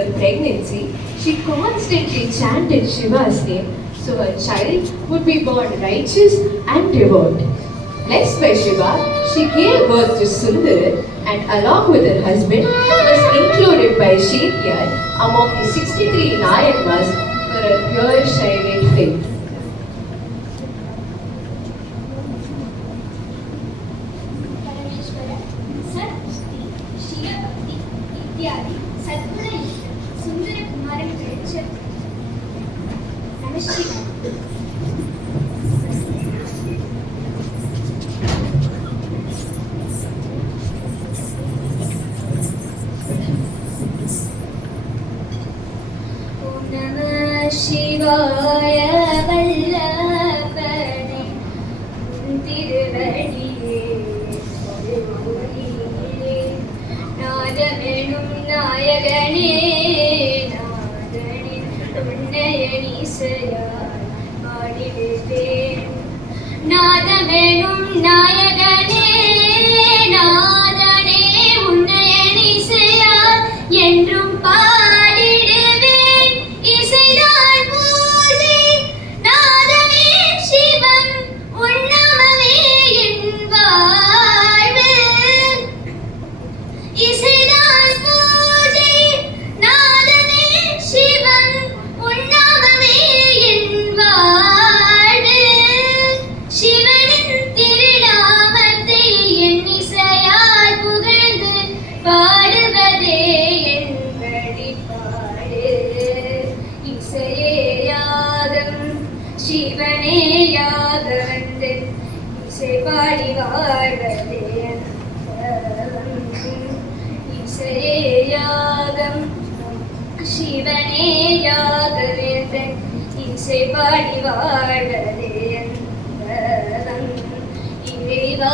her pregnancy, she constantly chanted Shiva's name so her child would be born righteous and devout. Blessed by Shiva, she gave birth to Sundar and along with her husband was included by Shetyar among the 63 Nayakas for a pure Shaivic faith. इत्यादि सद्गुण सुंदर कुमारन नमस्कार ओम नमः शिवाय वल्लभने तिरुवडिये நாதமெனும் நாயகனே நாதனின் உன்னையனிசையாய் பாடிடுவேன் நாதமெனும் நாயகனே நாதனே உன்னையனிசையாய் என்றும் பாடிடுவேன் இசைதான் பூஜை நாதமே சிவன் உன்னமவே என் வாழ்வு இசைதான் பூஜை நாதமே சிவன் உன்னமவே என் வாழ்வு சிவனின் திருநாமத்தை என் இசையால் புகழ்ந்து பாடுவதே என் வழிபாடு இசையே யாகம் சிவனே யாகவந்து இசை பாடி வாழ்வதே இசையே யாகம் சிவனே யாகவேந்தன் இசை பாடி வாழ்வதே இறைவா